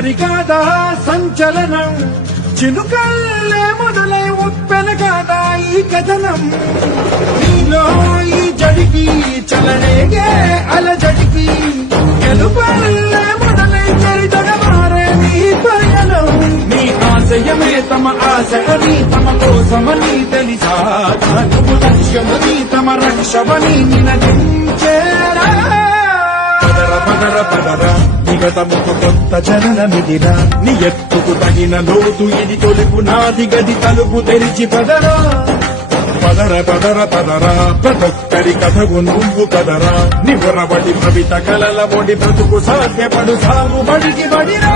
హరిగాథ సంచలనం చినుకల్లే మొదలై ఉప్పెనగాథ ఈ కథనం నీలో ఈ జడికి చలనేగే అలజడికి గెలుపల్లే మొదలై చరితగా మారే నీ పయనం నీ ఆశయమే తమ ఆశని తమ కోసమని తెలిసా నువ్వు లక్ష్యమని తమ రక్షమని నినదించేరా పదర పదర పదర నిగతముకు కొత్త జననమిదిరా నీ ఎత్తుకు తగిన లోతు ఇది తొలుపు నాది గది తలుపు తెరిచి పదరా పదర పదర పదరా ప్రతొక్కరి కథకు నువ్వు కదరా నివరబడి భవిత కలల బొడి బ్రతుకు సాధ్యపడు సాగు బడికి బడిరా